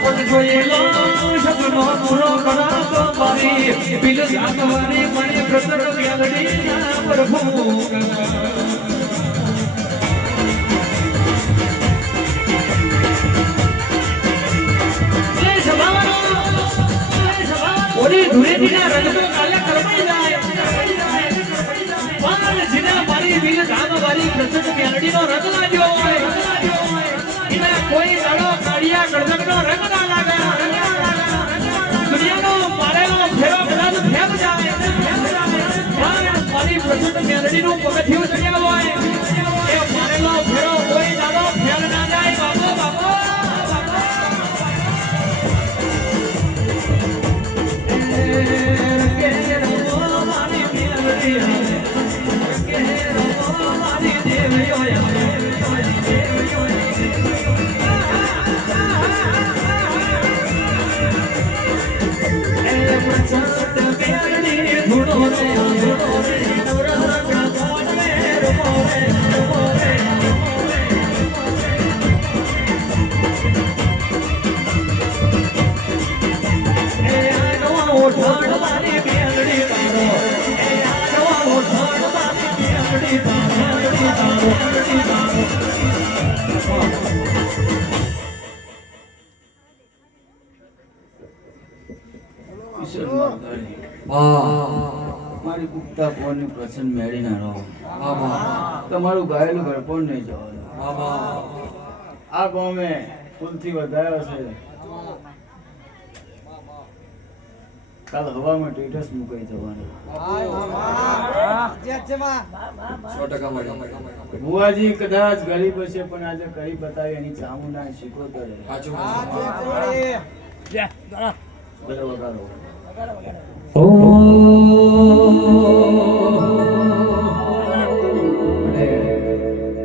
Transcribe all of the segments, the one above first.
પણ જોયેલો સપનો પૂરો કરાતો મારી બિલ જાતવારી મને પ્રસન્ન મેલડી ના પ્રભુ ઓલી ધુરેતીના રંગનો કાલે કરમાઈ જાય પણ જીના મારી બિલ જાતવારી પ્રસન્ન મેલડીનો રંગ લાગ્યો હોય ઇના કોઈ દાડો કાળિયા ગળગળનો રંગ ના લાગે દુનિયાનો મારેલો ફેરો કદાચ ફેમ જાય મારી પ્રસન્ન મેલડીનું પગથિયું ચડ્યા હોય એ મારેલો ફેરો કોઈ દાડો ફેમ ના જાય બાબો બાબો મારી પુખ્તા પોરની પ્રસન્ન મેળી ના રહો તમારું ગાયેલું ઘર પણ નહીં જવાનું આ ગામે ફૂલથી વધાર્યો છે કાલ હવામાં ટેટસ મુકાઈ જવાનું બુવાજી કદાચ ગરીબ હશે પણ આજે કરી બતાવી એની ચામુંડા શીખો કરે બોલો વગાડો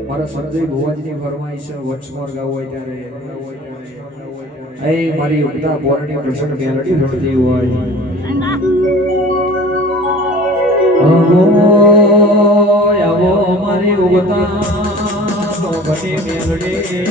મારા સંજય ભુવાજીની ફરમાઈશ વંશ મોર ગાવું હોય ત્યારે એ મારી ઉગતા બોરડી પ્રસન્ન મેલડી રડતી હોય આવો મારી ઉગતા તો ઘટી મેલડી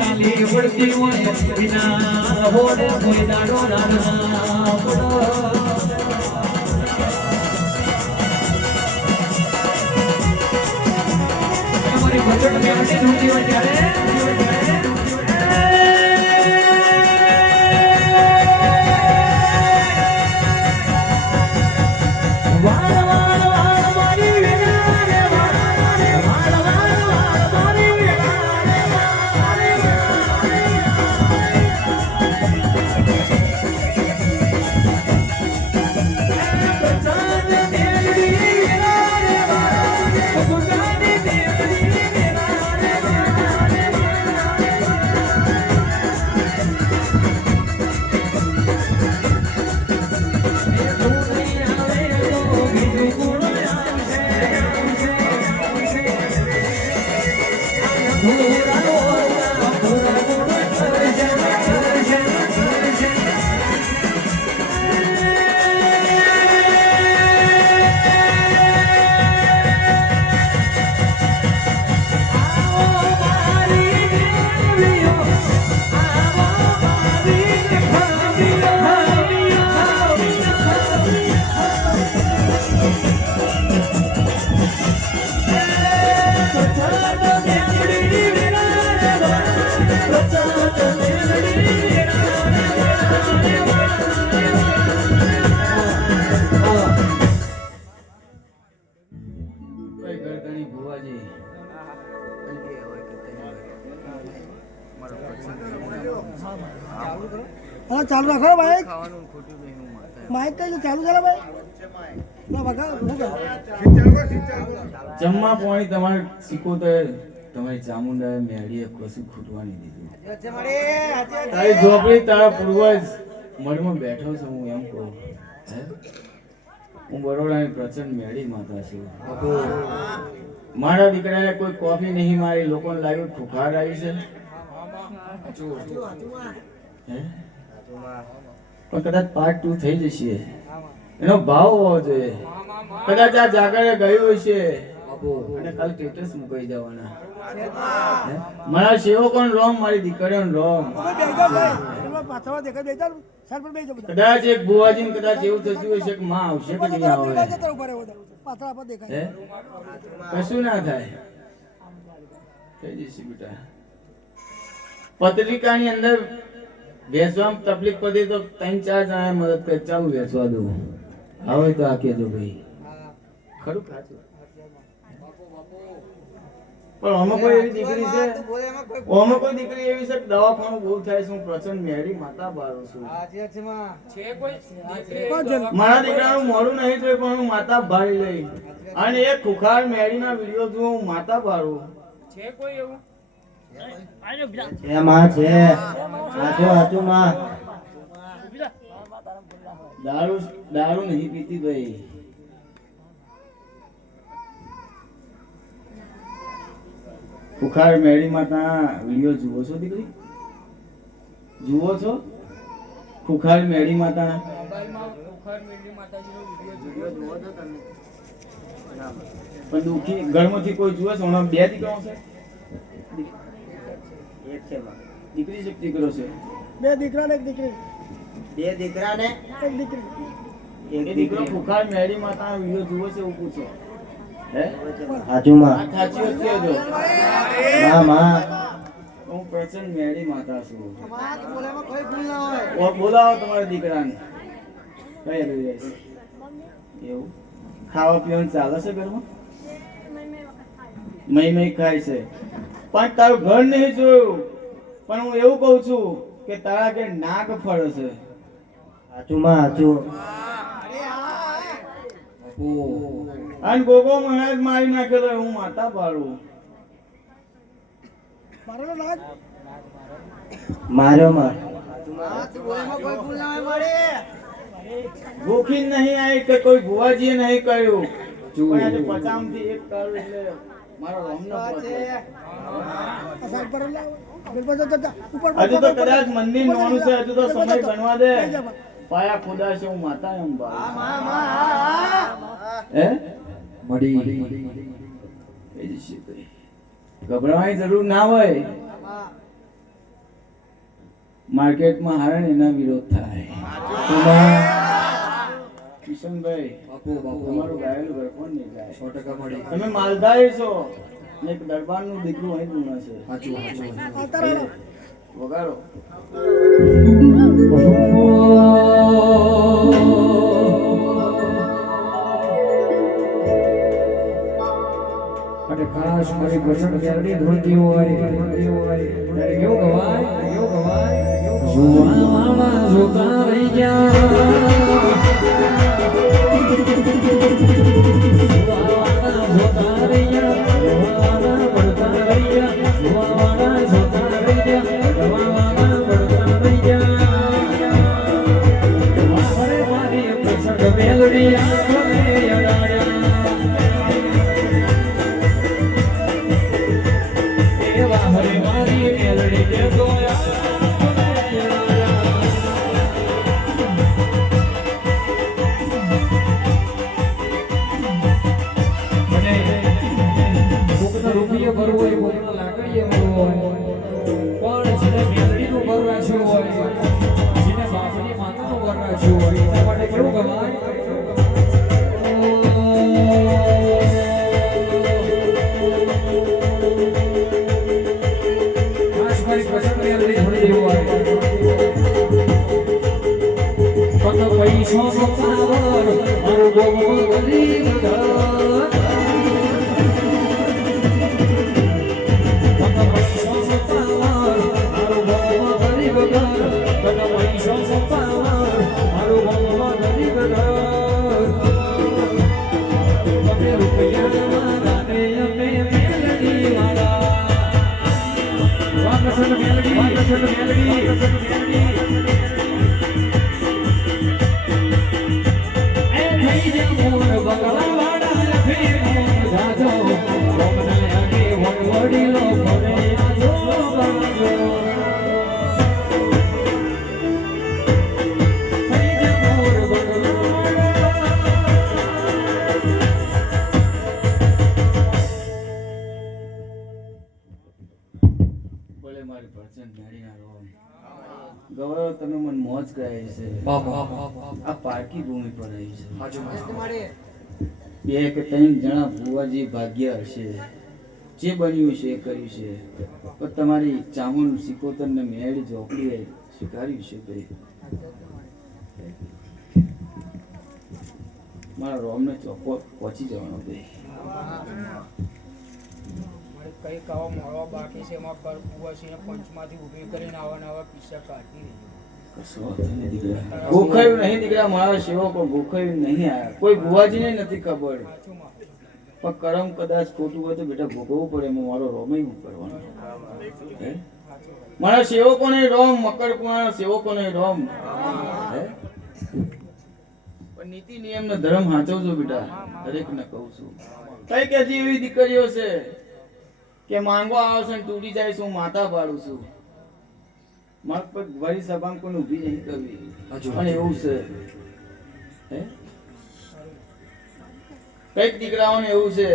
ચાલી વળતી હોય વિના હોડે કોઈ દાડો રાણા તમારી ભજન મેળવી ઢૂંઢી હોય ત્યારે हाँ चालू रखो भाई माइक का जो चालू चला भाई ना बगा जम्मा पाणी તમારે શીખો તો તમારી ચામુંડા મેળીએ કશું ખૂટવાની દીધું તારી ઝોપડી તારા પૂર્વજ મનમાં બેઠો છું હું એમ કહું હું બરોડાની પ્રચંડ મેળી માતા છું. મારા દીકરાને કોઈ કોફી નહીં મારી, લોકોને લાગ્યું ખુખાર આવી છે. હે? પણ કદાચ પાર્ટ 2 થઈ જશે. એનો ભાવ હોવો જોઈએ. કદાચ આ જાગરે ગયું હશે અને કાલ સ્ટેટસ મુકાઈ જવાના. હે? મારા સેવકો રોમ, મારી દીકરીઓ રોમ. તમે બેસજો ભાઈ. તમે પાછળ દેખાય બેસજો. સર પર બેસજો બધા. કદાચ એક બુવાજીને કદાચ એવું થતું હશે કે માં આવશે કે નહીં આવે. દેખાય છે તારા ઉપર એવું બધું. પાછળ પર દેખાય. હે? કશું ના થાય. થઈ જશે બેટા. પત્રિકાની અંદર વેચવામાં તકલીફ પડી તો 3-4 જણા મદદ કરે, ચાલુ વેચવા દઉં. હવે તો આ કેજો ભાઈ. ખરું ખાચું. પણ આમાં કોઈ એવી દીકરી છે, આમાં કોઈ દીકરી એવી છે કે દવાખાનું બહુ થાય છે, હું પ્રચંડ મેળી માતા બારું છું. મારા દીકરાનું મોડું નહીં જોયું પણ હું માતા ભાળી લઈ. અને એક ખુખાર મેળીના વિડીયો જોઉં, હું માતા ભાળું. છે માં છે. સાચું સાચું માં. દારૂ નહીં પીતી ભાઈ. ખુખાર મેળી માતા વિડીયો જુઓ છો દીકરી? જુઓ છો ખુખાર મેળી માતાના? પણ દુખી ઘરમાંથી કોઈ જુએ છે? હમણાં 2 દીકરાઓ છે? એક છે માં. દીકરી છે કે દીકરો છે? 2 દીકરા ને 1 દીકરી. 2 દીકરા ને 1 દીકરી. એ દીકરો ખુખાર મેળી માતાના વિડીયો જુએ છે એવું પૂછો. હે? સાચું માં. આ સાચી વાત કહેજો. માં માં. હું પ્રચંડ મેળી માતા છું. બોલામાં કોઈ ભૂલ ના હોય. બોલાવો તમારા દીકરાને. કઈ લઈ જાય છે? એવું ખાવા પીવાનું ચાલે છે ઘરમાં? મહી ખાય છે. પણ તારું ઘર નહીં જોયું. પણ હું એવું કહું છું કે તારા કે નાગ ફળે છે. સાચું માં સાચું. અને ગોગો મહારાજ મારી નાખેલો, હું માતા પાડું. મારો લાગ. માર્યો માં. બોલામાં કોઈ ભૂલ ના હોય. ભૂખી નહીં આવી કે કોઈ ભુવાજીએ નહીં કર્યું. પણ આજે 50 થી 1 કરું એટલે મારો રમનો પહોંચે. સાઈડ પર લાવ. ઉપર હજુ તો કદાચ મંદિર નોનું છે, હજુ તો સમય બનવા દે. પાયા ખુદા છે, હું માતા એમ હે મળી ગભરાવાની જરૂર ના હોય. માર્કેટમાં હારે ને એના વિરોધ થાય. કિશનભાઈ તમારું ગાયેલું ઘર કોણ નહીં જાય? 100% મળી. તમે માલધારી છો ને એક દરબારનું દીકરું અહીં ગુણા છે. વગાડો. અને ખાસ મારી ભજન મેળવી ધૂળતી હોય ત્યારે કેવું ગવાય જોવાવાળા જોતા રહી ગયા, જોવાવાળા જોતા રહી ગયા, જોવાવાળા પડતા રહી ગયા, જોવાવાળા જોતા રહી ગયા, જોવાવાળા પડતા રહી ગયા. મારી પ્રસંગ મેળવી આંખોને અડાડ્યા. હરે મારી મેલડી દે ગોયા મને કોકનો રૂપિયો ભરવો હોય, કોકનો લાકડીએ ભરવો હોય, પણ જેને મેલડીનું ભર રાખ્યું હોય, જેને બાપની માતાનું ભર રાખ્યું હોય, એના માટે કેવું ગવાય? પૈસો સતાવર મારું ગોમો ગરીબ ઘર, પૈસો સતાવર મારું ગોમો ગરીબ ઘર, પૈસો સતાવર મારું ગોમો ગરીબ ઘર. તમે રૂપિયા વાળા ને અમે મેલડી વાળા, વાકસન મેલડી, વાકસન મેલડી, વાકસન મેલડી. Yeah. ભલે મારી પરચન મેળીના રોમ ગૌરવ તમે મને મોજ કરાવી છે આ પારકી ભૂમિ પર આવી છે બે કે ત્રણ જણા ભુવાજી ભાગ્ય હશે જે બન્યું છે એ કર્યું છે પણ તમારી ચામુંડ સિકોતર ને મેળી ઝોપડીએ સ્વીકાર્યું છે ભાઈ મારા રોમને ચોખ્ખો પહોંચી જવાનો ભાઈ કઈ કાવો મળવા બાકી છે એમાં કર કુવાસીને પંચમાંથી ઊભી કરીને આવા પીસા કાઢી રહી કશો વાંધો નહીં દીકરા ભૂખાયું નહીં દીકરા મારા સેવકો ભૂખાયું નહીં આયા કોઈ ભુવાજીને નથી ખબર પણ કરમ કદાચ ખોટું હોય તો બેટા ભોગવવું પડે એમાં મારો રોમય હું કરવાનો હે? મારા સેવકોને રોમ મકરકુણા સેવકોને રોમ હે? પણ નીતિ નિયમ ને ધર્મ હાચવજો બેટા દરેક ને કહું છું કઈ કે હજી એવી દીકરીઓ છે કે માંગો આવશે ને તૂટી જાય છું માતા પાડું છું માર પર વળી સભામાં કોઈ ઊભી નહીં કરવી અને એવું છે હે કઈક દીકરાઓને એવું છે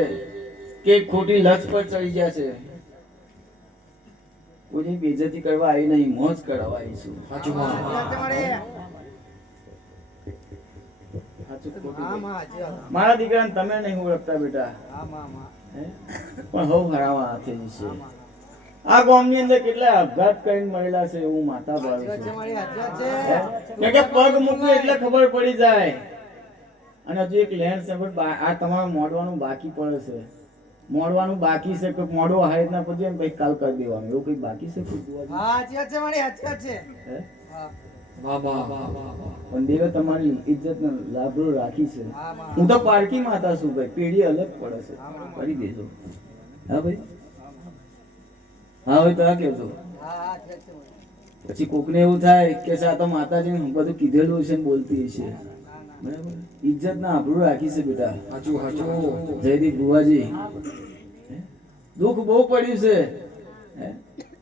કે ખોટી લક્ષ પર ચડી ગયા છે કોઈની બેઇજ્જતી કરવા આવી નહીં મોજ કરવા આવી છું સાચું ખોટું? મારા દીકરાને તમે નહીં ઓળખતા બેટા હે? પણ હવ હરાવા હાથે જ છે આ ગામની અંદર કેટલા આપઘાત કરીને મળેલા છે એવું માતા પાડું છું હે? કે પગ મૂકવું એટલે ખબર પડી જાય અને હજુ એક લેન્ડ છે પણ આ તમારે મોડવાનું બાકી પડે છે મોડવાનું બાકી છે કે મોડો હાઈટ ના પછી એમ કઈક કાલ કરી દેવાનું એવું કઈ બાકી છે કોઈ હે? પણ દેવે તમારી ઇજ્જત ને લાભરો રાખી છે હું તો પારકી માતા છું ભાઈ પેઢી અલગ પડે છે કરી દેજો હા ભાઈ હા ભાઈ તો આ કેજો પછી કોકને એવું થાય કે આ તો માતાજી બધું કીધેલું છે ને બોલતી છે બરાબર ઇજ્જત ના આબરૂ રાખી છે બેટા જયદીપ બુવાજી હે? દુઃખ બહુ પડ્યું છે હે?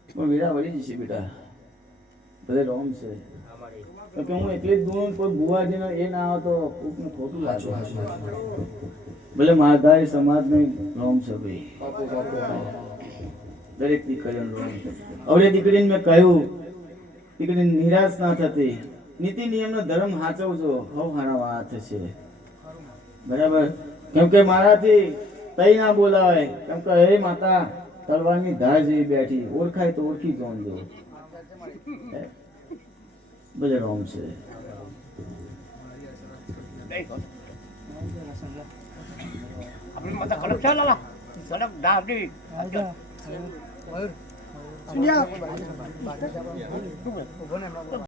પણ વેળા વળી જશે બેટા ભલે રોમ છે તો કે હું એટલે જ દૂર કોઈ બુવાજીનો એ ના આવે તો કોકને ખોટું લાગે ભલે માધારી સમાજ નહીં રોમ છે ભાઈ દરેક દીકરીઓનો રોમ છે હવે દીકરીને મેં કહ્યું દીકરી નિરાશ ના થતી નીતિ નિયમનો ધર્મ સાચવજો હવ હારા હાથ છે બરાબર કેમ કે મારાથી તઈ ના બોલાવાય કેમ કે હે માતા તલવારની ધાર જેવી બેઠી ઓળખાય તો ઓળખી જોજો ભલે રોમ છે આપણી માતા કડક છે લાલા કડક ડાબડી સિંધિયા